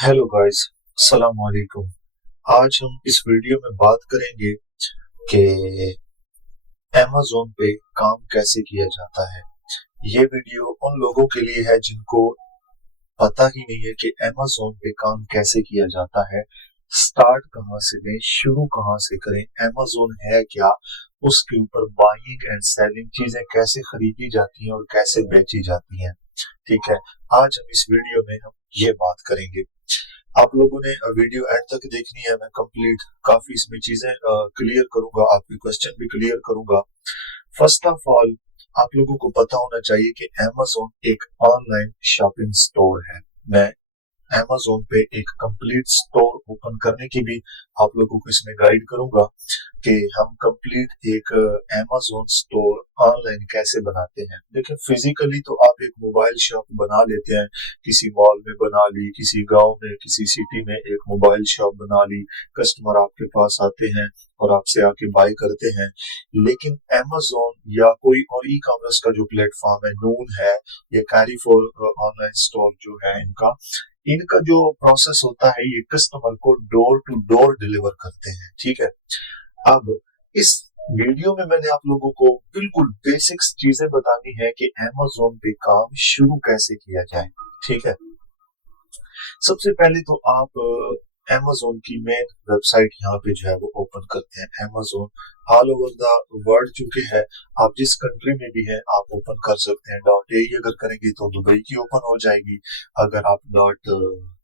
Hello guys, अस्सलाम वालेकुम। आज हम इस वीडियो में बात करेंगे कि अमेज़न पे काम कैसे किया जाता है। ये वीडियो उन लोगों के लिए है जिनको पता ही नहीं है कि अमेज़न पे काम कैसे किया जाता है। स्टार्ट कहाँ से लें, शुरू कहाँ से करें, अमेज़न है क्या, उसके ऊपर बाइंग एंड सेलिंग चीजें कैसे खरीदी जाती हैं और कैसे बेची जाती हैं। ठीक है, आज हम इस वीडियो में हम ये बात करेंगे। आप लोगों ने वीडियो एंड तक देखनी है। मैं कंप्लीट काफी इसमें चीजें क्लियर करूंगा, आपके क्वेश्चन भी क्लियर करूंगा। फर्स्ट ऑफ ऑल, आप लोगों को पता होना चाहिए कि अमेज़न एक ऑनलाइन शॉपिंग स्टोर है। मैं अमेज़न पे एक कंप्लीट स्टोर ओपन करने की भी आप लोगों को इसमें गाइड करूंगा कि हम कंप्लीट एक अमेज़न स्टोर ऑनलाइन कैसे बनाते हैं। देखिए, फिजिकली तो आप एक मोबाइल शॉप बना लेते हैं, किसी मॉल में बना ली, किसी गांव में, किसी सिटी में एक मोबाइल शॉप बना ली, कस्टमर आपके पास आते हैं और आपसे आके बाय करते हैं। लेकिन अमेज़न या कोई और ई कॉमर्स का जो प्लेटफॉर्म है, नून है या कैरी फॉर ऑनलाइन स्टोर जो है, इनका इनका जो प्रोसेस होता है, ये कस्टमर को डोर टू डोर डिलीवर करते हैं। ठीक है, अब इस वीडियो में मैंने आप लोगों को बिल्कुल बेसिक्स चीजें बतानी है कि अमेज़न पे काम शुरू कैसे किया जाए। ठीक है, सबसे पहले तो आप अमेज़न की मेन वेबसाइट यहाँ पे जो है वो ओपन करते हैं। Amazon all over the world चुके हैं, आप जिस कंट्री में भी हैं आप ओपन कर सकते हैं। डॉट ए अगर करेंगे तो दुबई की ओपन हो जाएगी, अगर आप डॉट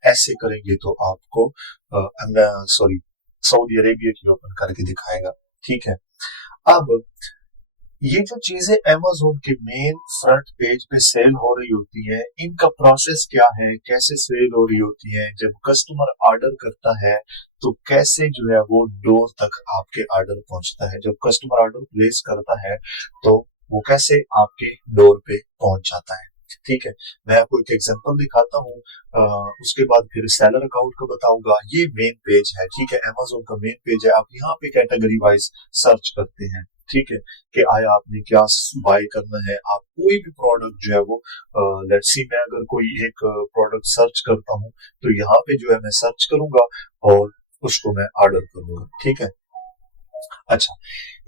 ऐसे करेंगे तो आपको सॉरी सऊदी अरेबिया की ओपन करके दिखाएगा। ठीक है, अब ये जो चीजें अमेज़न के मेन फ्रंट पेज पे सेल हो रही होती है, इनका प्रोसेस क्या है, कैसे सेल हो रही होती है, जब कस्टमर ऑर्डर करता है तो कैसे जो है वो डोर तक आपके ऑर्डर पहुंचता है, जब कस्टमर ऑर्डर प्लेस करता है तो वो कैसे आपके डोर पे पहुंच जाता है। ठीक है, मैं आपको एक एग्जांपल दिखाता हूँ, उसके बाद फिर सेलर अकाउंट का बताऊंगा। ये मेन पेज है, ठीक है, अमेज़न का मेन पेज है। आप यहाँ पे कैटेगरी वाइज सर्च करते हैं। ठीक है, कि आया आपने क्या बाय करना है। आप कोई भी प्रोडक्ट जो है वो, लेट्स सी मैं अगर कोई एक प्रोडक्ट सर्च करता हूँ तो यहाँ पे जो है मैं सर्च करूंगा और उसको मैं ऑर्डर करूंगा। ठीक है, अच्छा,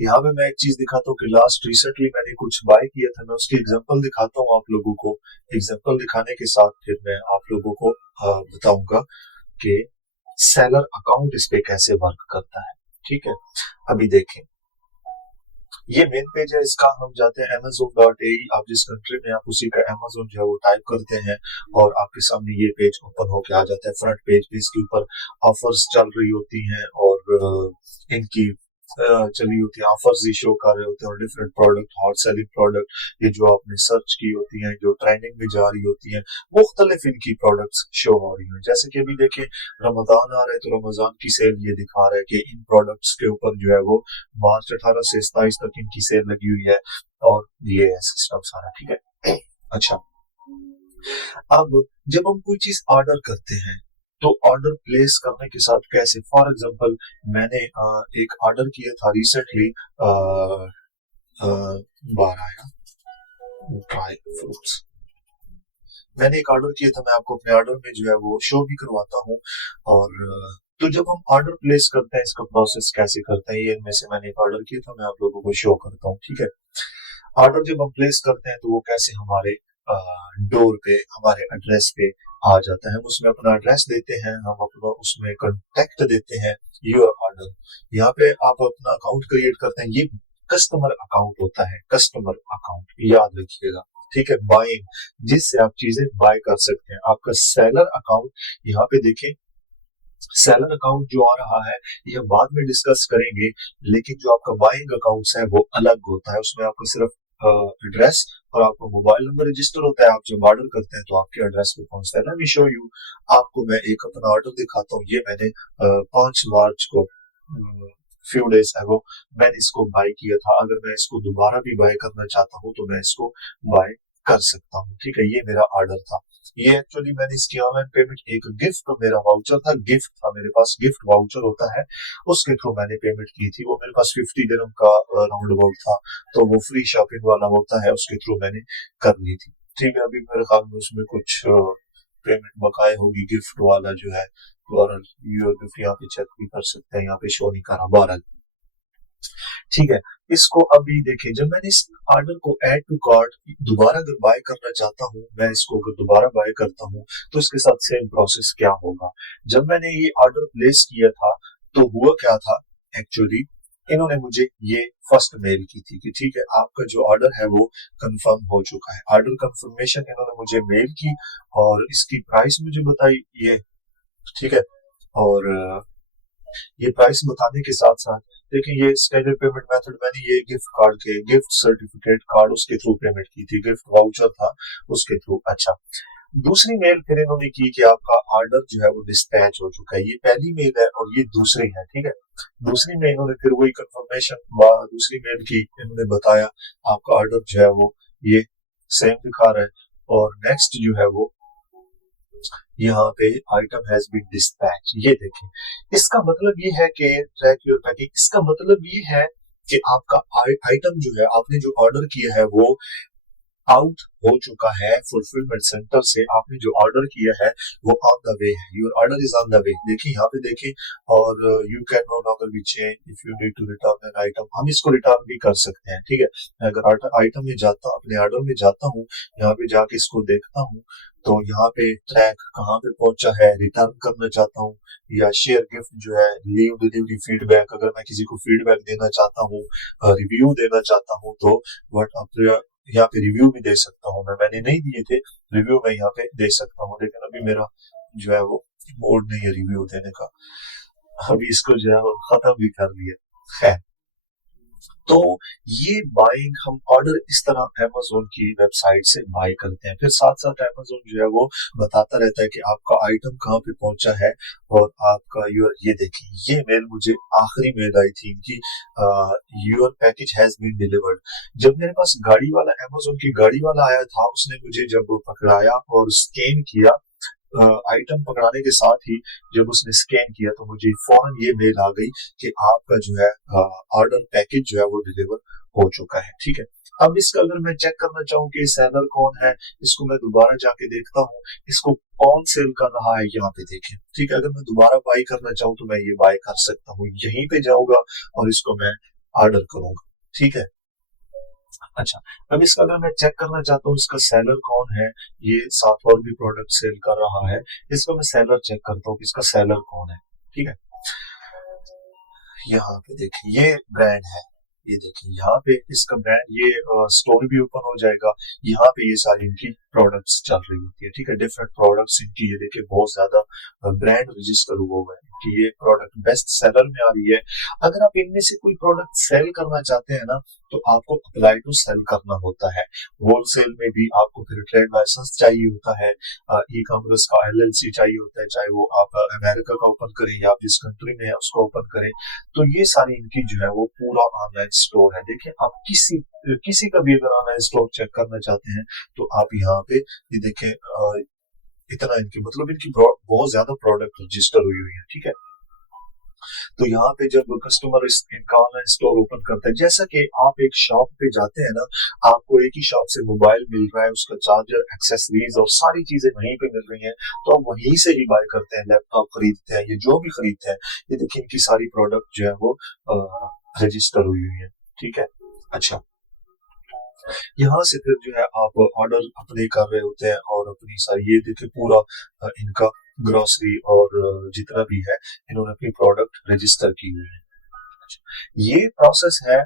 यहाँ पे मैं एक चीज दिखाता हूँ कि लास्ट रिसेंटली मैंने कुछ बाय किया था। मैं उसकी एग्जांपल दिखाता हूँ आप लोगों को। एग्जांपल दिखाने के साथ फिर मैं आप लोगों को बताऊंगा कि सेलर अकाउंट इस पे कैसे वर्क करता है। ठीक है, अभी देखें, ये मेन पेज है इसका। हम जाते हैं amazon.ai, आप जिस कंट्री में आप उसी का अमेज़न जो है वो टाइप करते हैं और आपके सामने ये पेज ओपन होके आ जाता है। फ्रंट पेज पे इसके ऊपर ऑफर्स चल रही होती हैं और इनकी चली होती है, ऑफर्स ही शो कर रहे होते हैं और different product, hot selling product, ये जो आपने सर्च की होती हैं, जो ट्रेंडिंग में जा रही होती हैं, मुख्तलिफ इनकी प्रोडक्ट्स शो हो रही हैं। जैसे कि अभी देखें, रमजान आ रहा है तो रमजान की सेल ये दिखा रहा है कि इन प्रोडक्ट्स के ऊपर जो है वो मार्च 18 से 27 तक इनकी सेल लगी हुई है और ये है सिस्टम सारा। ठीक है, अच्छा, अब जब हम कोई चीज ऑर्डर करते हैं तो ऑर्डर प्लेस करने के साथ कैसे, फॉर एग्जांपल मैंने एक ऑर्डर किया था रिसेंटली, बाहर आया ड्राई फ्रूट्स। मैंने एक ऑर्डर किया था, मैं आपको अपने ऑर्डर में जो है वो शो भी करवाता हूँ। और तो जब हम ऑर्डर प्लेस करते हैं, इसका प्रोसेस कैसे करते हैं, ये इनमें से मैंने एक ऑर्डर किया था, मैं आप लोगों को शो करता हूँ। ठीक है, ऑर्डर जब हम प्लेस करते हैं तो वो कैसे हमारे डोर पे, हमारे एड्रेस पे आ जाता है। हम उसमें अपना एड्रेस देते हैं, हम अपना उसमें कांटेक्ट देते हैं, योर ऑर्डर। यहाँ पे आप अपना अकाउंट क्रिएट करते हैं। ये कस्टमर अकाउंट होता है, कस्टमर अकाउंट याद रखिएगा। ठीक है, बाइंग, जिससे आप चीजें बाय कर सकते हैं। आपका सेलर अकाउंट, यहाँ पे देखें, सेलर अकाउंट जो आ रहा है ये बाद में डिस्कस करेंगे, लेकिन जो आपका बाइंग अकाउंट है वो अलग होता है। उसमें आपको सिर्फ एड्रेस और आपका मोबाइल नंबर रजिस्टर होता है। आप जब ऑर्डर करते हैं तो आपके एड्रेस पे पहुंचता है। लेट मी शो यू, आपको मैं एक अपना ऑर्डर दिखाता हूँ। ये मैंने 5 मार्च को, फ्यू डेज अगो, मैंने इसको बाय किया था। अगर मैं इसको दोबारा भी बाय करना चाहता हूँ तो मैं इसको बाय कर सकता हूँ। ठीक है, ये मेरा ऑर्डर था। ये एक्चुअली मैंने इसकी ऑनलाइन पेमेंट, एक गिफ्ट मेरा वाउचर था, गिफ्ट था मेरे पास, गिफ्ट वाउचर होता है, उसके थ्रू मैंने पेमेंट की थी। वो मेरे पास 50 दिरहम का राउंड अबाउट था, तो वो फ्री शॉपिंग वाला होता है, उसके थ्रू मैंने कर ली थी। ठीक है, अभी मेरे ख्याल में उसमें कुछ पेमेंट बकाया होगी गिफ्ट वाला जो है, और योर गिफ्ट यहाँ पे चेक भी कर सकते हैं, यहाँ पे शो नहीं करा 12। ठीक है, इसको अभी देखें, जब मैंने इस ऑर्डर को ऐड टू कार्ट दोबारा अगर बाय करना चाहता हूँ, मैं इसको अगर दोबारा बाय करता हूँ तो इसके साथ सेम प्रोसेस क्या होगा। जब मैंने ये ऑर्डर प्लेस किया था तो हुआ क्या था, एक्चुअली इन्होंने मुझे ये फर्स्ट मेल की थी कि ठीक है आपका जो ऑर्डर है वो कंफर्म हो चुका है। ऑर्डर कंफर्मेशन इन्होंने मुझे मेल की और इसकी प्राइस मुझे बताई ये, ठीक है। और ये प्राइस बताने के साथ साथ देखिए ये स्टैंडर्ड पेमेंट मेथड, मैंने ये गिफ्ट कार्ड के गिफ्ट सर्टिफिकेट कार्ड उसके थ्रू पेमेंट की थी, गिफ्ट वाउचर था उसके थ्रू। अच्छा, दूसरी मेल फिर इन्होंने की कि आपका ऑर्डर जो है वो डिस्पैच हो चुका है। ये पहली मेल है और ये दूसरी है, ठीक है। दूसरी में इन्होंने फिर वही कंफर्मेशन दूसरी मेल की, इन्होंने बताया आपका ऑर्डर जो है वो ये सेम दिखा रहा है, और नेक्स्ट जो है वो यहाँ पे आइटम हैज बीन डिस्पैच। ये देखें, इसका मतलब ये है कि ट्रैक योर पैकिंग, इसका मतलब ये है कि आपका आइटम जो है, आपने जो ऑर्डर किया है वो आउट हो चुका है फुलफिलमेंट सेंटर से। आपने जो ऑर्डर किया है वो ऑन द वे है, your order is on the way. देखिए यहाँ पे देखें, और you can no longer be change if you need to return an item, हम इसको रिटर्न भी कर सकते हैं, ठीक है। अगर आइटम में जाता, अपने ऑर्डर में जाता हूँ, यहाँ पे जाके इसको देखता हूँ तो यहाँ पे ट्रैक कहाँ पे पहुंचा है, रिटर्न करना चाहता हूँ या शेयर गिफ्ट जो है, लीव डिलीवरी फीडबैक, अगर मैं किसी को फीडबैक देना चाहता हूँ, रिव्यू देना चाहता हूँ तो व्हाट यहाँ पे रिव्यू भी दे सकता हूँ। मैंने नहीं दिए थे रिव्यू, मैं यहाँ पे दे सकता हूँ, लेकिन अभी मेरा जो है वो मूड नहीं है रिव्यू देने का, अभी इसको जो है वो खत्म भी कर दिया है। तो ये बाइंग, हम ऑर्डर इस तरह अमेज़न की वेबसाइट से बाय करते हैं। फिर साथ साथ अमेज़न जो है वो बताता रहता है कि आपका आइटम कहाँ पे पहुंचा है और आपका ये देखिए, ये मेल मुझे आखिरी मेल आई थी इनकी, your package has been delivered. जब मेरे पास गाड़ी वाला, अमेज़न की गाड़ी वाला आया था, उसने मुझे जब पकड़ाया और स्कैन किया, आइटम पकड़ाने के साथ ही जब उसने स्कैन किया तो मुझे फौरन ये मेल आ गई कि आपका जो है ऑर्डर पैकेज जो है वो डिलीवर हो चुका है, ठीक है। अब इसका अगर मैं चेक करना चाहूँ कि सेलर कौन है, इसको मैं दोबारा जाके देखता हूँ, इसको कौन सेल कर रहा है, यहाँ पे देखें, ठीक है। अगर मैं दोबारा बाय करना चाहूँ तो मैं ये बाय कर सकता हूँ, यहीं पे जाऊंगा और इसको मैं ऑर्डर करूंगा, ठीक है। अच्छा, अब इसका अगर मैं चेक करना चाहता हूँ इसका सेलर कौन है, ये साथ और भी प्रोडक्ट सेल कर रहा है, इसका मैं सेलर चेक करता हूँ कि इसका सेलर कौन है, ठीक है। यहाँ पे देखिए ये ब्रांड है, ये देखिए यहाँ पे इसका ब्रांड, ये स्टोर भी ओपन हो जाएगा, यहाँ पे ये सारी इनकी प्रोडक्ट्स चल रही होती है, ठीक है। डिफरेंट प्रोडक्ट्स इनकी, ये देखिए बहुत ज्यादा ब्रांड रजिस्टर हुआ हुआ है कि ये प्रोडक्ट बेस्ट सेलर में आ रही है। अगर आप इनमें से कोई प्रोडक्ट सेल करना चाहते हैं ना तो आपको अप्लाई टू सेल करना होता है। होलसेल में भी आपको फिर ट्रेड लाइसेंस चाहिए होता है, ई कॉमर्स का एलएलसी चाहिए होता है, चाहे वो आप अमेरिका का ओपन करें या आप जिस कंट्री में है उसको ओपन करें। तो ये सारी इनकी जो है वो पूरा ऑनलाइन स्टोर है। देखिए आप किसी का भी अगर ऑनलाइन स्टोर चेक करना चाहते हैं तो आप यहाँ पे ये देखें, इतना इनकी मतलब इनकी बहुत ज्यादा प्रोडक्ट रजिस्टर हुई है, ठीक है। तो यहाँ पे जब कस्टमर इनका ऑनलाइन स्टोर ओपन करता है, जैसा कि आप एक शॉप पे जाते हैं ना, आपको एक ही शॉप से मोबाइल मिल रहा है, उसका चार्जर, एक्सेसरीज और सारी चीजें वहीं पे मिल रही हैं, तो आप वहीं से ही बाय करते हैं, लैपटॉप खरीदते हैं, ये जो भी खरीदते हैं, ये देखिए इनकी सारी प्रोडक्ट जो है वो रजिस्टर हुई हुई है, ठीक है। अच्छा, यहाँ से फिर जो है आप ऑर्डर अपने कर रहे होते हैं और अपनी सारी, ये देखिए पूरा इनका ग्रोसरी और जितना भी है इन्होंने अपनी प्रोडक्ट रजिस्टर की हुई है। ये प्रोसेस है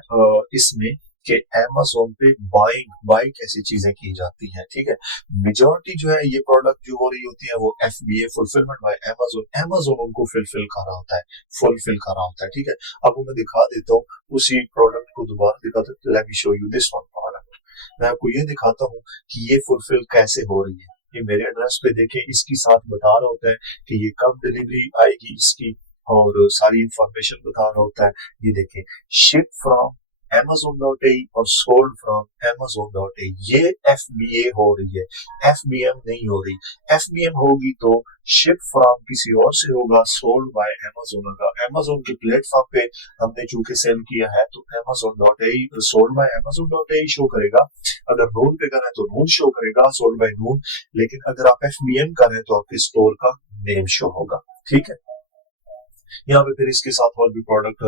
इसमें कि अमेज़न पे बाइंग कैसी चीजें की जाती हैं, ठीक है। मेजॉरिटी जो है ये प्रोडक्ट जो हो रही होती है वो FBA, fulfilment bye Amazon, Amazon उनको फुलफिल कर रहा होता है, ठीक है। अब मैं दिखा देता हूँ उसी प्रोडक्ट को, दोबारा दिखाता हूँ, let me show you this one product. मैं आपको ये दिखाता हूँ कि ये फुलफिल कैसे हो रही है। ये मेरे एड्रेस पे देखें, इसकी साथ बता रहा होता है कि ये कब डिलीवरी आएगी इसकी, और सारी इंफॉर्मेशन बता रहा होता है। ये देखें, शिप फ्रॉम Amazon.ai और sold from Amazon.ai, ये FBA हो रही है, FBM नहीं हो रही। FBM होगी तो शिप फ्रॉम किसी और से होगा, सोल्ड बाय Amazon होगा। Amazon के प्लेटफॉर्म पे हमने चूंकि सेल किया है तो Amazon.ai sold by Amazon.ai show करेगा। अगर नून पे करें तो नून शो करेगा, सोल्ड बाय नून। लेकिन अगर आप FBM करें तो आपके स्टोर का नेम शो होगा। ठीक है, यहाँ पे फिर इसके साथ और भी प्रोडक्ट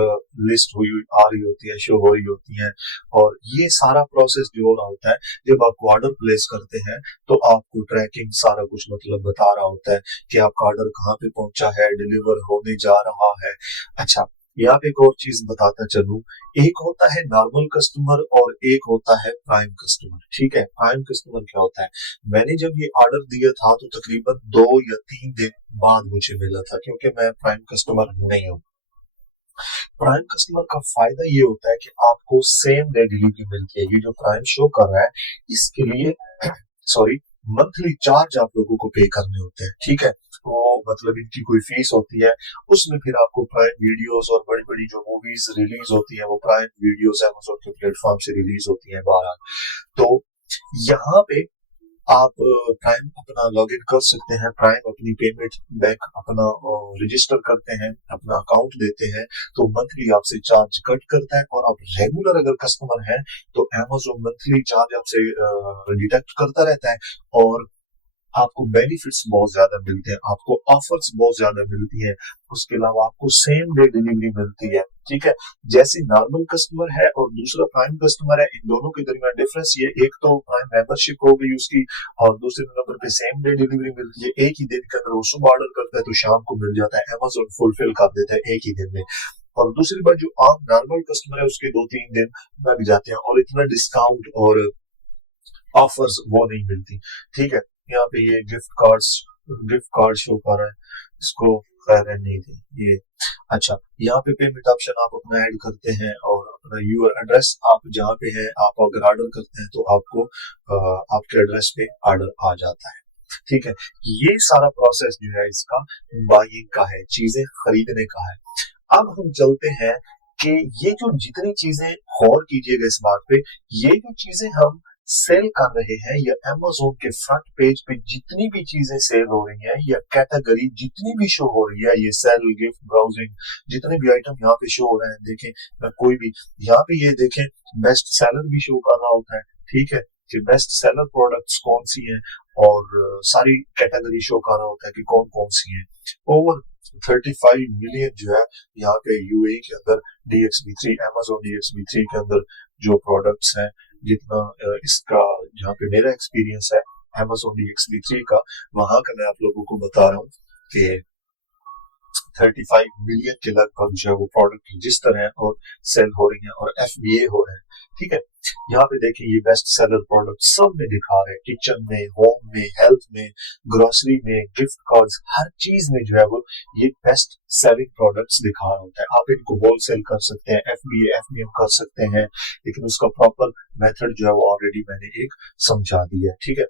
लिस्ट हुई आ रही होती है, शो हो रही होती है। और ये सारा प्रोसेस जो हो रहा होता है, जब आप ऑर्डर प्लेस करते हैं तो आपको ट्रैकिंग सारा कुछ मतलब बता रहा होता है कि आपका ऑर्डर कहाँ पे पहुंचा है, डिलीवर होने जा रहा है। अच्छा, यहाँ पे एक और चीज बताता चलूं, एक होता है नॉर्मल कस्टमर और एक होता है प्राइम कस्टमर। ठीक है, प्राइम कस्टमर क्या होता है, मैंने जब ये ऑर्डर दिया था तो तकरीबन 2 या 3 दिन बाद मुझे मिला था, क्योंकि मैं प्राइम कस्टमर नहीं हूँ। प्राइम कस्टमर का फायदा ये होता है कि आपको सेम डे डिलीवरी मिलती है। ये जो प्राइम शो कर रहा है इसके लिए सॉरी मंथली चार्ज आप लोगों को पे करने होते हैं। ठीक है, तो मतलब इनकी कोई फीस होती है, उसमें फिर आपको प्राइम वीडियोस और बड़ी बड़ी जो मूवीज रिलीज होती है वो प्राइम वीडियोस अमेज़न के प्लेटफॉर्म से रिलीज होती है बाहर। तो यहाँ पे आप प्राइम अपना लॉगिन कर सकते हैं, प्राइम अपनी पेमेंट बैंक अपना रजिस्टर करते हैं, अपना अकाउंट देते हैं, तो मंथली आपसे चार्ज कट करता है। और आप रेगुलर अगर कस्टमर हैं तो Amazon मंथली चार्ज आपसे डिडक्ट करता रहता है। और आपको बेनिफिट्स बहुत ज्यादा मिलते हैं, आपको ऑफर्स बहुत ज्यादा मिलती हैं, उसके अलावा आपको सेम डे डिलीवरी मिलती है। ठीक है, जैसे नॉर्मल कस्टमर है और दूसरा प्राइम कस्टमर है, इन दोनों के दरमियान डिफरेंस ये, एक तो प्राइम मेंबरशिप हो गई उसकी, और दूसरे नंबर पे सेम डे डिलीवरी मिलती है। एक ही दिन के अंदर वो सुबह ऑर्डर करता है तो शाम को मिल जाता है, Amazon फुलफिल कर देता है एक ही दिन में। और दूसरी बात, जो आम नॉर्मल कस्टमर है उसके 2-3 दिन लग जाते हैं, और इतना डिस्काउंट और ऑफर्स वो नहीं मिलती। ठीक है, यहाँ पे ये गिफ्ट कार्ड शो कर रहा है, इसको खैर नहीं थे ये। अच्छा, यहाँ पे पेमेंट ऑप्शन आप अपना ऐड करते हैं और अपना यूर एड्रेस, आप जहाँ पे हैं आप अगर ऑर्डर करते हैं तो आपको आपके एड्रेस पे ऑर्डर आ जाता है। ठीक है, ये सारा प्रोसेस जो है इसका बाइंग का है, चीजें खरीदने का है। अब हम चलते हैं कि ये जो जितनी चीजें, गौर कीजिएगा इस बात पे, ये जो चीजें हम सेल कर रहे हैं या Amazon के फ्रंट पेज पे जितनी भी चीजें सेल हो रही हैं या कैटेगरी जितनी भी शो हो रही है, ये सेल, गिफ्ट, ब्राउजिंग, जितने भी आइटम यहाँ पे शो हो रहे हैं, देखें कोई भी यहाँ पे ये देखें बेस्ट सेलर भी शो कर रहा होता है। ठीक है, कि बेस्ट सेलर प्रोडक्ट्स कौन सी हैं, और सारी कैटेगरी शो कर रहा होता है कि कौन कौन सी हैं। ओवर 35 मिलियन जो है यहाँ पे यूएई के अंदर DXB3, Amazon DXB3 के अंदर जो प्रोडक्ट्स हैं, जितना इसका जहाँ पे मेरा एक्सपीरियंस है Amazon DXB3 का, वहां का मैं आप लोगों को बता रहा हूँ कि 35 मिलियन के लगभग जो है वो प्रोडक्ट रजिस्टर हैं और सेल हो रही हैं और FBA हो रहे हैं। ठीक है, यहाँ पे देखिए ये बेस्ट सेलर प्रोडक्ट सब में दिखा रहे हैं, किचन में, होम में, हेल्थ में, ग्रोसरी में, गिफ्ट कार्ड्स, हर चीज में जो है वो ये बेस्ट सेलिंग प्रोडक्ट्स दिखा रहा होता है। आप इनको होलसेल कर सकते हैं, FBA FBM कर सकते हैं, लेकिन उसका प्रॉपर मेथड जो है वो ऑलरेडी मैंने एक समझा दिया है। ठीक है,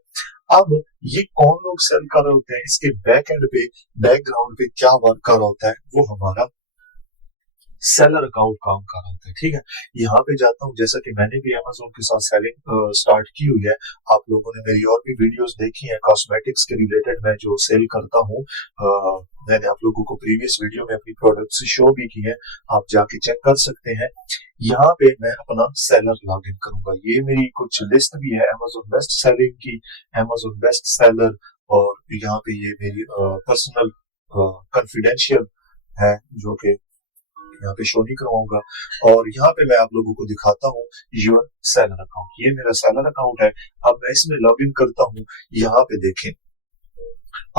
अब ये कौन लोग सेल कर रहे होते हैं, इसके बैक एंड पे, बैकग्राउंड पे क्या वर्क कर रहा होता है, वो हमारा सेलर अकाउंट काम कर रहा होता है। ठीक है, यहाँ पे जाता हूँ, जैसा कि मैंने भी Amazon के साथ सेलिंग स्टार्ट की हुई है, आप लोगों ने मेरी और भी वीडियोस देखी हैं कॉस्मेटिक्स के रिलेटेड, मैं जो सेल करता हूँ, मैंने आप लोगों को प्रीवियस वीडियो में अपनी प्रोडक्ट्स शो भी की है, आप जाके चेक कर सकते हैं। यहाँ पे मैं अपना सेलर लॉगिन करूंगा, ये मेरी कुछ लिस्ट भी है Amazon बेस्ट सेलिंग की, Amazon बेस्ट सेलर, और यहाँ पे ये मेरी पर्सनल कॉन्फिडेंशियल है जो कि यहाँ पे शो नहीं करवाऊंगा। और यहाँ पे मैं आप लोगों को दिखाता हूँ योर सेलर अकाउंट, ये मेरा सेलर अकाउंट है। अब मैं इसमें लॉगिन करता हूँ, यहाँ पे देखें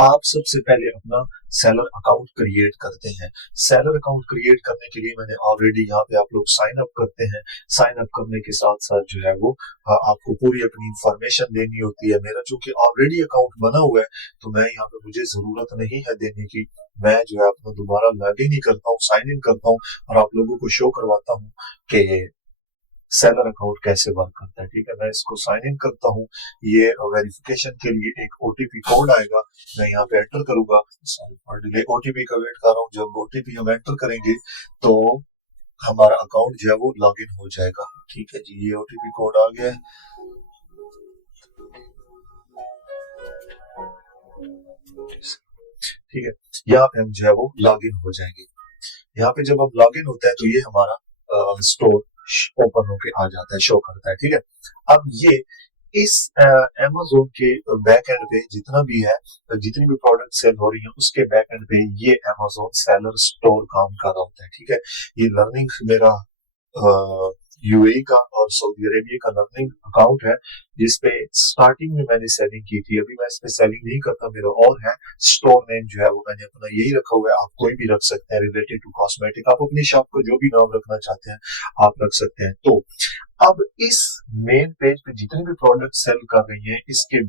आप सबसे पहले अपना सेलर अकाउंट क्रिएट करते हैं। सेलर अकाउंट क्रिएट करने के लिए मैंने ऑलरेडी यहाँ पे, आप लोग साइन अप करते हैं, साइन अप करने के साथ साथ जो है वो आपको पूरी अपनी इंफॉर्मेशन देनी होती है। मेरा चूंकि ऑलरेडी अकाउंट बना हुआ है तो मैं यहाँ पे, मुझे जरूरत नहीं है देने की, मैं जो है अपना दोबारा लॉग इन ही करता हूँ, साइन इन करता हूँ और आप लोगों को शो करवाता हूँ कि सेलर अकाउंट कैसे वर्क करता है। ठीक है, मैं इसको साइन इन करता हूँ, ये वेरिफिकेशन के लिए एक OTP कोड आएगा, मैं यहाँ पे एंटर करूंगा, OTP का वेट कर रहा हूँ। जब OTP हम एंटर करेंगे तो हमारा अकाउंट जो है वो लॉगिन हो जाएगा। ठीक है जी, ये ओटीपी कोड आ गया है। ठीक है, यहाँ पे हम जो है वो लॉग इन हो जाएंगे। यहाँ पे जब हम लॉग इन होता है तो ये हमारा स्टोर ओपन होके आ जाता है, शो करता है। ठीक है, अब ये इस Amazon के बैक एंड पे जितना भी है, जितनी भी प्रोडक्ट सेल हो रही है उसके बैक एंड पे ये Amazon सेलर स्टोर काम कर रहा होता है। ठीक है, ये लर्निंग मेरा यूएई का और सऊदी अरेबिया का लर्निंग अकाउंट है, जिसपे स्टार्टिंग में मैंने सेलिंग की थी। अभी मैं इसमें सेलिंग नहीं करता, मेरा और है। स्टोर नेम जो है वो मैंने अपना यही रखा हुआ है, आप कोई भी रख सकते हैं रिलेटेड टू कॉस्मेटिक। आप अपनी शॉप को जो भी नाम रखना चाहते हैं आप रख सकते हैं। तो अब इस मेन पेज पे जितने भी प्रोडक्ट सेल कर रही हैं, इसके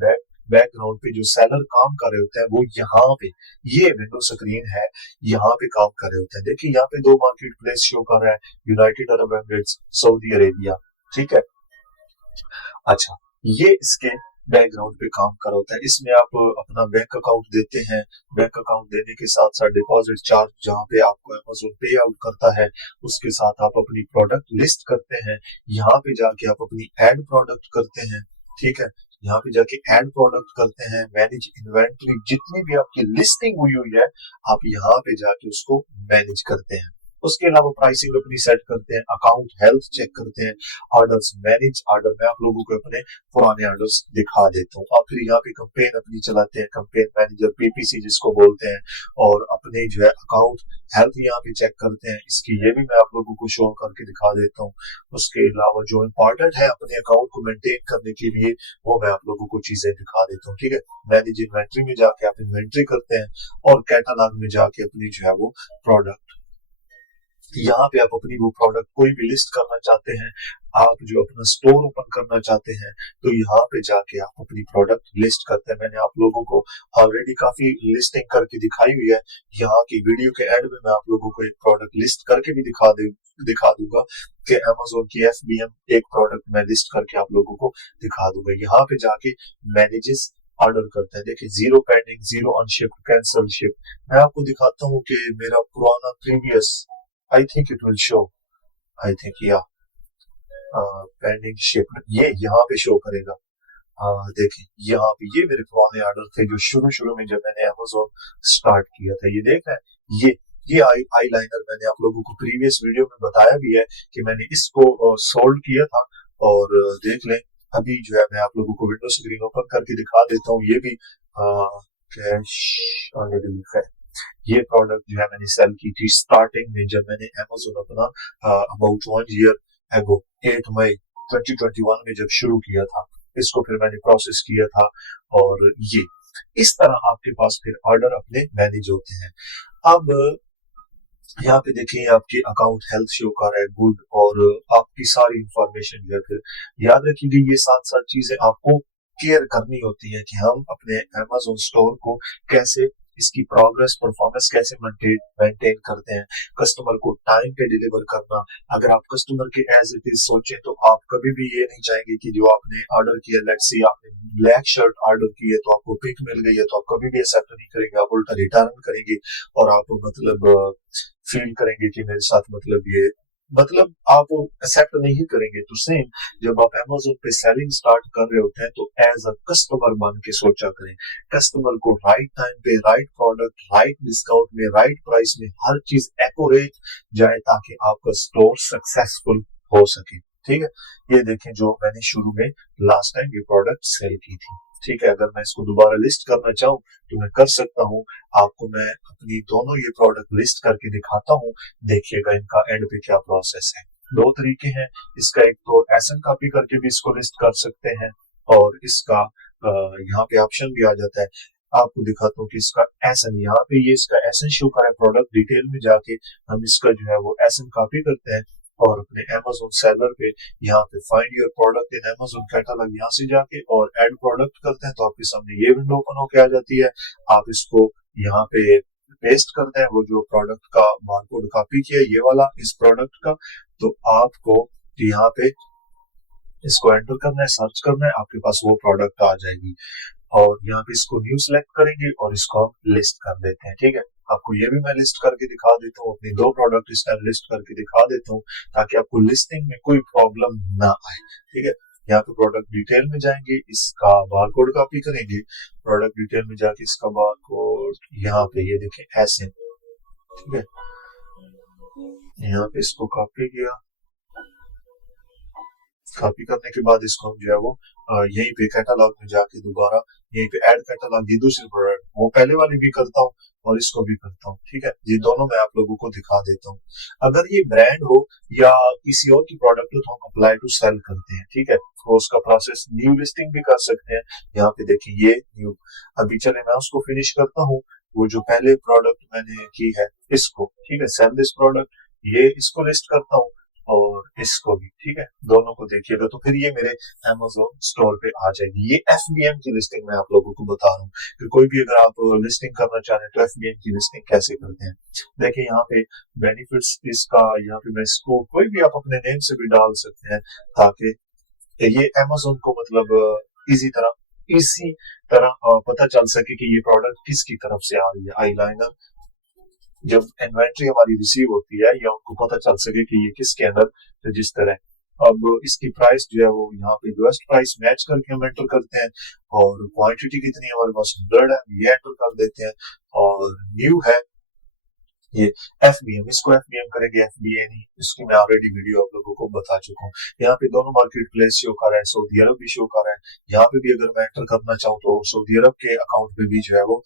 बैकग्राउंड पे जो सेलर काम कर रहे होते हैं वो यहाँ पे, ये विंडो स्क्रीन है, यहाँ पे काम कर रहे होते हैं। देखिए यहाँ पे 2 मार्केट प्लेस शो कर रहा है, United Arab Emirates, Saudi Arabia. ठीक है, अच्छा, ये इसके बैकग्राउंड पे काम कर रहा होता है। इसमें आप अपना बैंक अकाउंट देते हैं, बैंक अकाउंट देने के साथ साथ डिपॉजिट चार्ज जहाँ पे आपको Amazon पे आउट करता है, उसके साथ आप अपनी प्रोडक्ट लिस्ट करते हैं। यहाँ पे जाके आप अपनी एड प्रोडक्ट करते हैं। ठीक है, यहाँ पे जाके ऐड प्रोडक्ट करते हैं, मैनेज इन्वेंटरी, जितनी भी आपकी लिस्टिंग हुई हुई है आप यहाँ पे जाके उसको मैनेज करते हैं। उसके अलावा प्राइसिंग अपनी सेट करते हैं, अकाउंट हेल्थ चेक करते हैं, ऑर्डर्स मैनेज ऑर्डर मैं आप लोगों को अपने पुराने ऑर्डर्स दिखा देता हूँ। और फिर यहाँ पे कंपेन अपनी चलाते हैं, कंपेन मैनेजर पीपीसी जिसको बोलते हैं, और अपने जो है अकाउंट हेल्थ यहाँ पे चेक करते हैं। इसकी ये भी मैं आप लोगों को शो करके दिखा देता हूँ। उसके अलावा जो इम्पोर्टेंट है अपने अकाउंट को मेंटेन करने के लिए वो मैं आप लोगों को चीजें दिखा देता हूँ। ठीक है, मैनेज इन्वेंट्री में जाके आप इन्वेंट्री करते हैं, और कैटलॉग में जाके अपनी जो है वो प्रोडक्ट, यहाँ पे आप अपनी वो प्रोडक्ट कोई भी लिस्ट करना चाहते हैं, आप जो अपना स्टोर ओपन करना चाहते हैं, तो यहाँ पे जाके आप अपनी प्रोडक्ट लिस्ट करते हैं। मैंने आप लोगों को ऑलरेडी काफी लिस्टिंग करके दिखाई हुई है। यहाँ की वीडियो के एंड में मैं आप लोगों को एक प्रोडक्ट लिस्ट करके भी दिखा दूंगा कि Amazon की FBM एक प्रोडक्ट मैं लिस्ट करके आप लोगों को दिखा दूंगा। यहाँ पे जाके मैनेजेस ऑर्डर करते हैं। देखिए, 0 पेंडिंग, 0 अनशिप्ड, कैंसल शिप। मैं आपको दिखाता हूँ कि मेरा पुराना previous, I think it will show. I think yeah. Pending shift ये यहाँ पे शो करेगा। देखिए यहाँ पे ये मेरे पुराने ऑर्डर थे जो शुरू में जब मैंने Amazon स्टार्ट किया था। ये देख रहे हैं, ये आई लाइनर मैंने आप लोगों को प्रीवियस वीडियो में बताया भी है कि मैंने इसको सोल्ड किया था। और देख लें, अभी जो है मैं आप लोगों को विंडो स्क्रीन ओपन करके दिखा देता हूँ। ये भी कैश ऑन डिलीवरी है। ये प्रोडक्ट जो है मैंने सेल की थी स्टार्टिंग में जब मैंने Amazon अपना अबाउट 1 ईयर एगो 8 मई 2021 में जब शुरू किया था। इसको फिर मैंने प्रोसेस किया था, और ये इस तरह आपके पास फिर ऑर्डर अपने मैनेज होते हैं। अब यहाँ पे देखिए आपकी अकाउंट हेल्थ शो कर रहा है, गुड, और आपकी सारी इंफॉर्मेशन जो है, फिर याद रखिए ये साथ चीजें आपको केयर करनी होती है कि हम अपने Amazon स्टोर को कैसे, इसकी प्रोग्रेस परफॉर्मेंस कैसे मेंटेन करते हैं। कस्टमर को टाइम पे डिलीवर करना। अगर आप कस्टमर के एज इट इज सोचें तो आप कभी भी ये नहीं चाहेंगे कि जो आपने ऑर्डर किया, लेट्स सी आपने ब्लैक शर्ट ऑर्डर की है तो आपको पिंक मिल गई है, तो आप कभी भी एक्सेप्ट नहीं करेंगे, आप उल्टा रिटर्न करेंगे, और आप मतलब फील करेंगे कि मेरे साथ मतलब आप एक्सेप्ट नहीं करेंगे। तो सेम जब आप Amazon पे सेलिंग स्टार्ट कर रहे होते हैं तो एज अ कस्टमर बन के सोचा करें। कस्टमर को राइट टाइम पे राइट प्रोडक्ट, राइट डिस्काउंट में, राइट प्राइस में हर चीज एक्यूरेट जाए ताकि आपका स्टोर सक्सेसफुल हो सके। ठीक है, ये देखें जो मैंने शुरू में लास्ट टाइम ये प्रोडक्ट सेल की थी। ठीक है, अगर मैं इसको दोबारा लिस्ट करना चाहूँ तो मैं कर सकता हूँ। आपको मैं अपनी दोनों ये प्रोडक्ट लिस्ट करके दिखाता हूँ, देखिएगा इनका एंड पे क्या प्रोसेस है। 2 तरीके हैं इसका, एक तो एसएन कॉपी करके भी इसको लिस्ट कर सकते हैं, और इसका यहाँ पे ऑप्शन भी आ जाता है। आपको दिखाता हूँ कि इसका एसएन, यहाँ पे ये इसका एसएन शो कर रहा है। प्रोडक्ट डिटेल में जाके हम इसका जो है वो एसएन कॉपी करते हैं, और अपने Amazon सेलर पे यहाँ पे find your product in Amazon catalogue यहाँ से जाके और ऐड प्रोडक्ट करते हैं, तो आपके सामने ये विंडो ओपन होके आ जाती है। आप इसको यहाँ पे पेस्ट करते हैं, वो जो प्रोडक्ट का बारकोड कॉपी किया ये वाला इस प्रोडक्ट का, तो आपको यहाँ पे इसको एंटर करना है, सर्च करना है, आपके पास वो प्रोडक्ट आ जाएगी। और यहाँ पे इसको न्यू सेलेक्ट करेंगे और इसको हम लिस्ट कर देते हैं। ठीक है, आपको ये भी मैं लिस्ट करके दिखा देता हूँ, अपनी 2 प्रोडक्ट इस टाइम लिस्ट करके दिखा देता हूँ ताकि आपको लिस्टिंग में कोई प्रॉब्लम ना आए। ठीक है, यहाँ पे प्रोडक्ट डिटेल में जाएंगे, इसका बारकोड कॉपी करेंगे, प्रोडक्ट डिटेल में जाके इसका बारकोड यहाँ पे ये देखें ऐसे। ठीक है, यहाँ पे इसको कॉपी किया, कॉपी करने के बाद इसको हम जो है वो यहीं पे कैटलॉग में जाके दोबारा यहीं पे ऐड कैटलॉग, ये दूसरी प्रोडक्ट वो पहले वाली भी करता हूँ और इसको भी करता हूँ। ठीक है, ये दोनों मैं आप लोगों को दिखा देता हूँ। अगर ये ब्रांड हो या किसी और की प्रोडक्ट हो तो हम अप्लाई टू सेल करते हैं। ठीक है, तो उसका प्रोसेस न्यू लिस्टिंग भी कर सकते हैं। यहाँ पे देखिए ये न्यू, अभी चले मैं उसको फिनिश करता हूँ, वो जो पहले प्रोडक्ट मैंने की है इसको। ठीक है, सेल दिस प्रोडक्ट, ये इसको लिस्ट करता हूँ और इसको भी। ठीक है, दोनों को देखिएगा तो फिर ये मेरे Amazon स्टोर पे आ जाएगी। ये FBM की लिस्टिंग मैं आप लोगों को बता रहा हूँ कि कोई भी अगर आप लिस्टिंग करना चाह रहे हैं तो FBM की लिस्टिंग कैसे करते हैं। देखिए यहाँ पे बेनिफिट्स इसका, यहाँ पे मैं इसको कोई भी आप अपने नेम से भी डाल सकते हैं ताकि ये Amazon को मतलब इसी तरह पता चल सके कि ये प्रोडक्ट किसकी तरफ से आ रही है। आईलाइनर जब इन्वेंट्री हमारी रिसीव होती है या उनको पता चल सके कि ये किसके अंदर रजिस्टर है। अब इसकी प्राइस जो है वो यहाँ पे लोएस्ट प्राइस मैच करके हम एंटर करते हैं और क्वांटिटी कितनी है हमारे पास 100 है, ये एंटर कर देते हैं और न्यू है ये FBM, इसको FBM करेंगे, FBA नहीं, इसकी मैं ऑलरेडी वीडियो आप लोगों को बता चुका हूँ। यहाँ पे दोनों मार्केट प्लेस शो कर रहा है, सऊदी अरब भी शो कर रहा है। यहाँ पे भी अगर मैं एंटर करना चाहूँ तो सऊदी अरब के अकाउंट पे भी जो है वो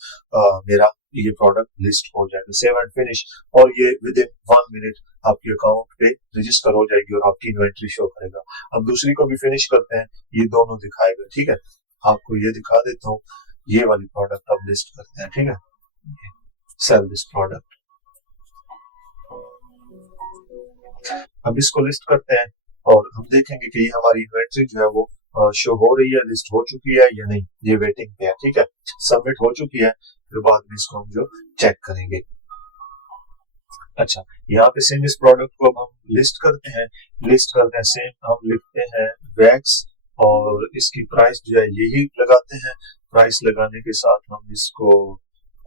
मेरा ये प्रोडक्ट लिस्ट हो जाएगा। सेव एंड फिनिश, और ये विद इन 1 मिनट आपके अकाउंट पे रजिस्टर हो जाएगी और आपकी इन्वेंट्री शो करेगा। अब दूसरी को भी फिनिश करते हैं, ये दोनों दिखाएगा। ठीक है, आपको ये दिखा देता हूँ, ये वाली प्रोडक्ट अब लिस्ट करते हैं। ठीक है, सेल दिस प्रोडक्ट, अब इसको लिस्ट करते हैं और हम देखेंगे कि ये हमारी इन्वेंट्री जो है वो शो हो रही है, लिस्ट हो चुकी है या नहीं, ये वेटिंग पे है। ठीक है, सबमिट हो चुकी है, फिर बाद में इसको हम जो चेक करेंगे। अच्छा, यहाँ पे सेम इस प्रोडक्ट को अब हम लिस्ट करते हैं, सेम हम लिखते हैं वैक्स और इसकी प्राइस जो है यही लगाते हैं। प्राइस लगाने के साथ हम इसको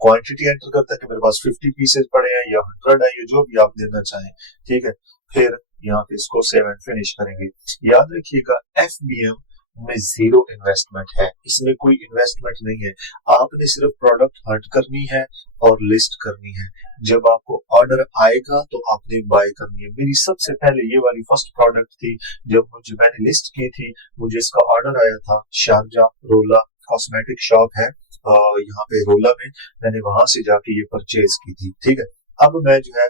क्वांटिटी एंटर करते हैं कि मेरे पास 50 पीसेज पड़े हैं या 100 है, ये जो भी आप देना चाहें। ठीक है, फिर यहाँ पे इसको सेव एंड फिनिश करेंगे। याद रखिएगा FBM में जीरो इन्वेस्टमेंट है, इसमें कोई इन्वेस्टमेंट नहीं है। आपने सिर्फ प्रोडक्ट हंट करनी है और लिस्ट करनी है। जब आपको ऑर्डर आएगा तो आपने बाय करनी है। मेरी सबसे पहले ये वाली फर्स्ट प्रोडक्ट थी, जब मैंने लिस्ट की थी, मुझे इसका ऑर्डर आया था। शारजा रोला कॉस्मेटिक शॉप है यहाँ पे रोला में, मैंने वहां से जाके ये परचेज की थी। ठीक है, अब मैं जो है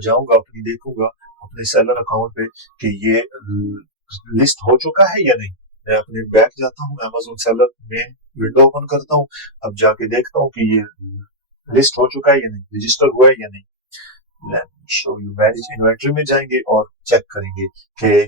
जाऊंगा अपनी, देखूंगा अपने सेलर अकाउंट पे कि ये लिस्ट हो चुका है या नहीं। मैं अपने बैक जाता हूँ, Amazon seller main window open करता हूँ, अब जाके देखता हूँ कि ये लिस्ट हो चुका है या नहीं, रजिस्टर हुआ है या नहीं। Let me show you, manage inventory में जाएंगे और चेक करेंगे कि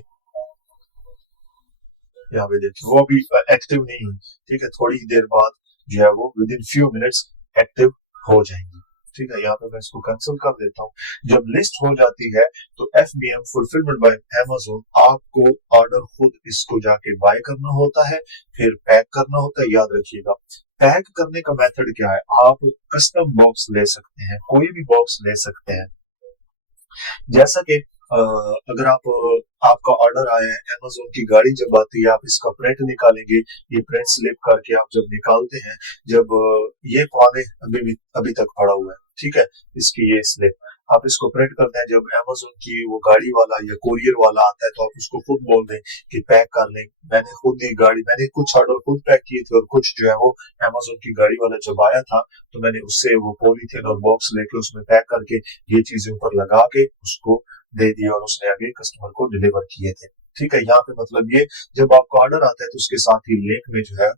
यहाँ पे देखिए वो अभी एक्टिव नहीं हुई। ठीक है, थोड़ी ही देर बाद जो है वो with in few minutes active हो जाएंगी। ठीक है, यहाँ पे मैं इसको कैंसिल कर देता हूँ। जब लिस्ट हो जाती है तो FBM फुलफिलमेंट बाय Amazon, आपको ऑर्डर खुद इसको जाके बाय करना होता है, फिर पैक करना होता है। याद रखिएगा, पैक करने का मेथड क्या है, आप कस्टम बॉक्स ले सकते हैं, कोई भी बॉक्स ले सकते हैं। जैसा कि अगर आपका ऑर्डर आया है, Amazon की गाड़ी जब आती है, आप इसका प्रिंट निकालेंगे, ये प्रिंट स्लिप करके आप जब निकालते हैं, जब ये पाने अभी तक पड़ा हुआ है। ठीक है, इसकी ये स्लिप आप इसको प्रिंट करते हैं, जब Amazon की वो गाड़ी वाला या कोरियर वाला आता है तो आप उसको खुद बोल दें कि पैक कर लें। मैंने कुछ ऑर्डर खुद पैक किए थे और कुछ जो है वो Amazon की गाड़ी वाला जब आया था तो मैंने उससे वो पॉलीथीन और बॉक्स लेके उसमें पैक करके ये चीजें ऊपर लगा के उसको दे दिया और उसने आगे कस्टमर को डिलीवर किए थे। ठीक है, यहाँ पे मतलब ये जब आपको ऑर्डर आता है तो उसके साथ ही लिंक में जो है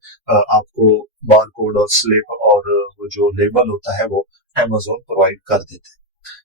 आपको बारकोड और स्लिप और वो जो लेबल होता है वो Amazon प्रोवाइड कर देते हैं।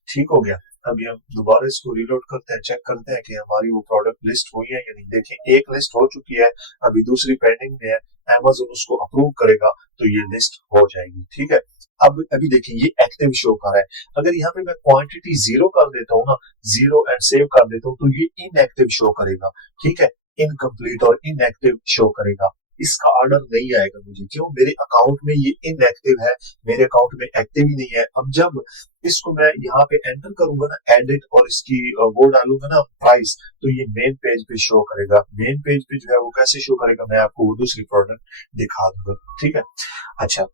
ठीक हो गया, अभी हम दोबारा इसको रीलोड करते हैं, चेक करते हैं कि हमारी वो प्रोडक्ट लिस्ट हुई है या नहीं। देखिए एक लिस्ट हो चुकी है, अभी दूसरी पेंडिंग में है, Amazon उसको अप्रूव करेगा तो ये लिस्ट हो जाएगी। ठीक है, अब अभी देखिए ये एक्टिव शो कर रहा है। अगर यहाँ पे मैं क्वांटिटी 0 कर देता हूँ ना, 0 एंड सेव कर देता हूँ तो ये इनएक्टिव शो करेगा। ठीक है, इनकम्प्लीट और इनएक्टिव शो करेगा। इसका ऑर्डर नहीं आएगा मुझे, क्यों? मेरे अकाउंट में ये इनएक्टिव है, मेरे अकाउंट में एक्टिव ही नहीं है। अब जब इसको मैं यहाँ पे एंटर करूंगा ना, एडिट, और इसकी वो डालूंगा ना प्राइस, तो ये मेन पेज पे शो करेगा। मेन पेज पे जो है वो कैसे शो करेगा, मैं आपको वो दूसरी प्रोडक्ट दिखा दूंगा, ठीक है। अच्छा,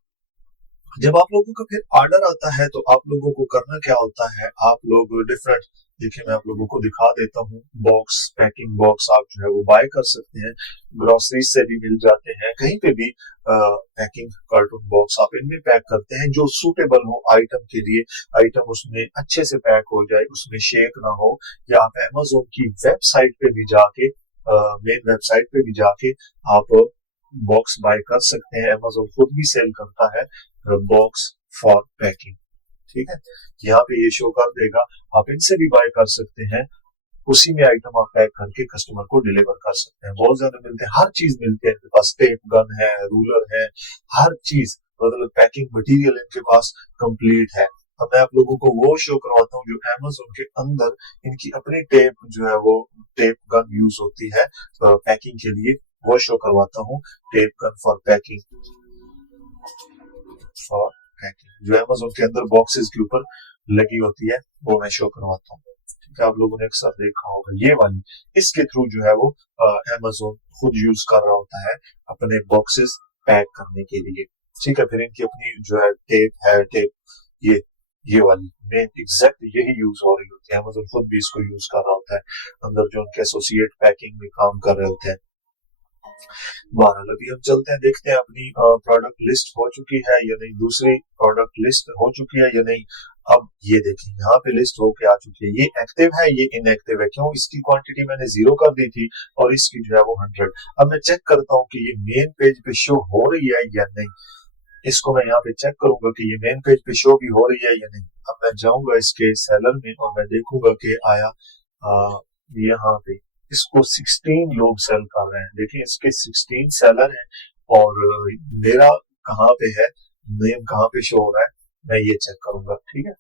जब आप लोगों का फिर ऑर्डर आता है तो आप लोगों को करना क्या होता है, आप लोग डिफरेंट, देखिए मैं आप लोगों को दिखा देता हूँ, बॉक्स, पैकिंग बॉक्स आप जो है वो बाय कर सकते हैं, ग्रोसरी से भी मिल जाते हैं, कहीं पे भी पैकिंग कार्टून बॉक्स आप इनमें पैक करते हैं जो सूटेबल हो आइटम के लिए, आइटम उसमें अच्छे से पैक हो जाए, उसमें शेक ना हो। या आप अमेज़न की वेबसाइट पे भी जाके, मेन वेबसाइट पे भी जाके आप बॉक्स बाय कर सकते हैं। अमेज़न खुद भी सेल करता है बॉक्स फॉर पैकिंग, ठीक है। यहाँ पे ये शो कर देगा, आप इनसे भी बाय कर सकते हैं, उसी में आइटम आप पैक करके कस्टमर को डिलीवर कर सकते हैं। बहुत ज्यादा मिलते हैं, हर चीज मिलती है इनके पास, टेप गन है, रूलर है, हर चीज, मतलब पैकिंग मटेरियल इनके पास कंप्लीट है। अब मैं आप लोगों को वो शो करवाता हूँ जो अमेज़न के अंदर इनकी अपनी टेप जो है वो टेप गन यूज होती है पैकिंग के लिए, वो शो करवाता हूँ। Tape gun for packing, for packing जो अमेज़न के अंदर बॉक्सेस के ऊपर लगी होती है, वो मैं शो करवाता हूँ। ठीक है, आप लोगों ने अक्सर देखा होगा ये वाली, इसके थ्रू जो है वो अमेज़न खुद यूज कर रहा होता है अपने बॉक्सेस पैक करने के लिए। ठीक है, फिर इनकी अपनी जो है टेप है, टेप ये वाली मेन एग्जैक्ट यही यूज हो रही होती है, अमेज़न खुद भी इसको यूज कर रहा होता है अंदर जो उनके एसोसिएट पैकिंग में काम कर रहे होते हैं। बहरहाल अभी हम चलते हैं, देखते हैं अपनी प्रोडक्ट लिस्ट हो चुकी है या नहीं, दूसरी प्रोडक्ट लिस्ट हो चुकी है या नहीं। अब ये देखिए यहाँ पे लिस्ट होके आ चुकी है, ये एक्टिव है, ये इनएक्टिव है, क्यों? इसकी क्वांटिटी मैंने 0 कर दी थी और इसकी जो है वो 100। अब मैं चेक करता हूँ कि ये मेन पेज पे शो हो रही है या नहीं, इसको मैं यहाँ पे चेक करूंगा कि ये मेन पेज पे शो भी हो रही है या नहीं। अब मैं जाऊंगा इसके सेलर में और मैं देखूंगा कि आया यहाँ पे इसको 16 लोग सेल कर रहे हैं। देखिए इसके 16 सेलर हैं और मेरा कहाँ पे है, नेम कहाँ पे शो हो रहा है, मैं ये चेक करूंगा। ठीक है,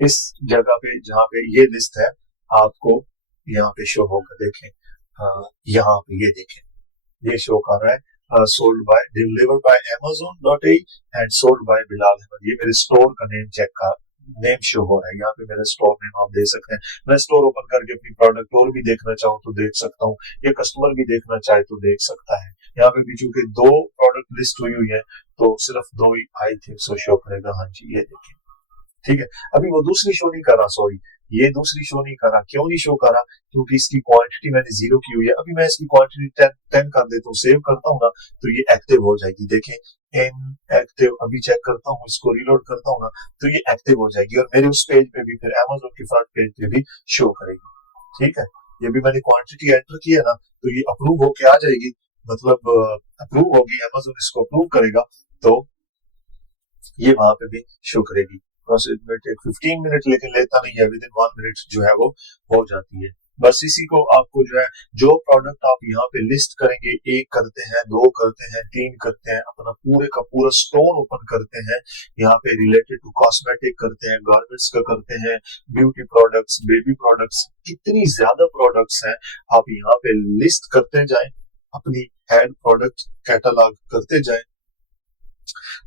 इस जगह पे जहाँ पे ये लिस्ट है आपको यहाँ पे शो होगा, देखें यहाँ पे ये देखें, ये शो कर रहा है sold by, delivered by amazon.in and sold by Bilal Ahmed. ये मेरे स्टोर का नेम चेक कर, नेम शो हो रहा है यहाँ पे, मेरा स्टोर नेम आप देख सकते हैं। मैं स्टोर ओपन करके अपनी प्रोडक्ट और भी देखना चाहूँ तो देख सकता हूँ, या कस्टमर भी देखना चाहे तो देख सकता है। यहाँ पे भी चूंकि 2 प्रोडक्ट लिस्ट हुई है तो सिर्फ 2 ही आई थिंक सो शो करेगा। हाँ जी, ये देखिए, ठीक है। अभी वो दूसरी शो नहीं कर रहा, सॉरी, ये दूसरी शो नहीं कर रहा। क्यों नहीं शो कर रहा? क्योंकि इसकी क्वांटिटी मैंने 0 की हुई है। अभी मैं इसकी क्वांटिटी 10 कर देता हूँ, सेव करता हूँ ना, तो ये एक्टिव हो जाएगी। देखें इन एक्टिव, अभी चेक करता हूँ, इसको रीलोड करता हूँ ना, तो ये एक्टिव हो जाएगी और मेरे उस पेज पे भी, फिर अमेज़न के फ्रंट पेज पे भी शो करेगी। ठीक है, ये भी मैंने क्वांटिटी एंटर की है ना, तो ये अप्रूव होके आ जाएगी, मतलब अप्रूव होगी, अमेज़न इसको अप्रूव करेगा तो ये वहां पे भी शो करेगी। प्रोसेस में टेक 15 मिनट, लेकिन लेता नहीं है, विद इन 1 मिनट जो है वो हो जाती है। बस इसी को आपको जो है, जो प्रोडक्ट आप यहाँ पे लिस्ट करेंगे, 1 करते हैं, 2 करते हैं, 3 करते हैं, अपना पूरे का पूरा स्टोर ओपन करते हैं, यहाँ पे रिलेटेड टू कॉस्मेटिक करते हैं, गारमेंट्स का करते हैं, ब्यूटी प्रोडक्ट्स, बेबी प्रोडक्ट्स, कितनी ज्यादा प्रोडक्ट्स हैं, आप यहाँ पे लिस्ट करते जाएं, अपनी एड प्रोडक्ट कैटलॉग करते जाएं,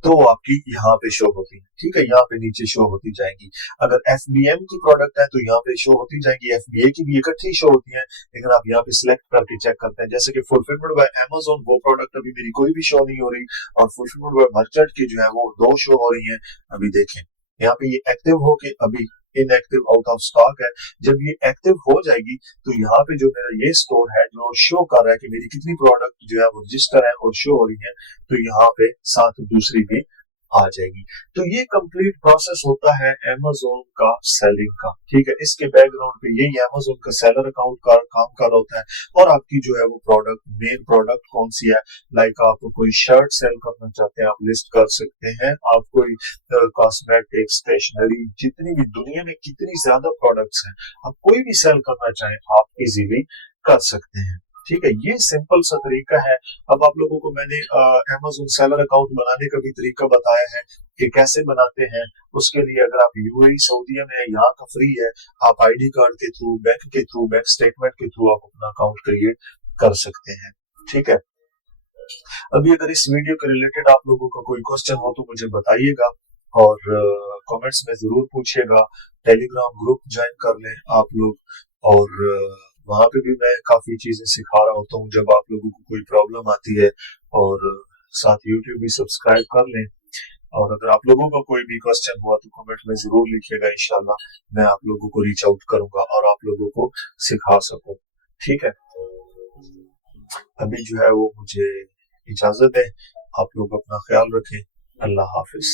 तो वो आपकी यहाँ पे शो होती है। ठीक है, यहाँ पे नीचे शो होती जाएंगी। अगर FBM की प्रोडक्ट है तो यहाँ पे शो होती जाएंगी, FBA की भी इकट्ठी शो होती है, लेकिन आप यहाँ पे सिलेक्ट करके चेक करते हैं। जैसे कि फुलफिलमेंट बाय अमेज़न, वो प्रोडक्ट अभी मेरी कोई भी शो नहीं हो रही, और फुलफिलमेंट बाय मर्चेंट की जो है वो 2 शो हो रही है। अभी देखें यहाँ पे ये एक्टिव होके अभी इनएक्टिव, आउट ऑफ स्टॉक है। जब ये एक्टिव हो जाएगी तो यहाँ पे जो मेरा ये स्टोर है जो शो कर रहा है कि मेरी कितनी प्रोडक्ट जो है वो रजिस्टर है और शो हो रही है, तो यहाँ पे साथ दूसरी भी आ जाएगी। तो ये कंप्लीट प्रोसेस होता है अमेज़न का सेलिंग का। ठीक है, इसके बैकग्राउंड पे यही अमेज़न का सेलर अकाउंट का काम कर रहा होता है, और आपकी जो है वो प्रोडक्ट, मेन प्रोडक्ट कौन सी है, लाइक आप कोई शर्ट सेल करना चाहते हैं, आप लिस्ट कर सकते हैं। आप कोई कॉस्मेटिक, स्टेशनरी, जितनी भी दुनिया में कितनी ज्यादा प्रोडक्ट्स हैं, आप कोई भी सेल करना चाहें आप इजीली कर सकते हैं। ठीक है, ये सिंपल सा तरीका है। अब आप लोगों को मैंने अमेज़न सेलर अकाउंट बनाने का भी तरीका बताया है कि कैसे बनाते हैं। उसके लिए अगर आप यूएई सऊदीया में, यहाँ का फ्री है, आप आईडी कार्ड के थ्रू, बैंक के थ्रू, बैंक स्टेटमेंट के थ्रू आप अपना अकाउंट क्रिएट कर सकते हैं। ठीक है, अभी अगर इस वीडियो के रिलेटेड आप लोगों का कोई क्वेश्चन हो तो मुझे बताइएगा और कमेंट्स में जरूर पूछिएगा। टेलीग्राम ग्रुप ज्वाइन कर लें आप लोग और वहां पे भी मैं काफी चीजें सिखा रहा होता हूँ जब आप लोगों को कोई प्रॉब्लम आती है। और साथ यूट्यूब भी सब्सक्राइब कर लें। और अगर आप लोगों का कोई भी क्वेश्चन हुआ तो कमेंट में जरूर लिखिएगा, इंशाल्लाह मैं आप लोगों को रीच आउट करूंगा और आप लोगों को सिखा सकूं। ठीक है, अभी जो है वो मुझे इजाजत है। आप लोग अपना ख्याल रखें। अल्लाह हाफिज।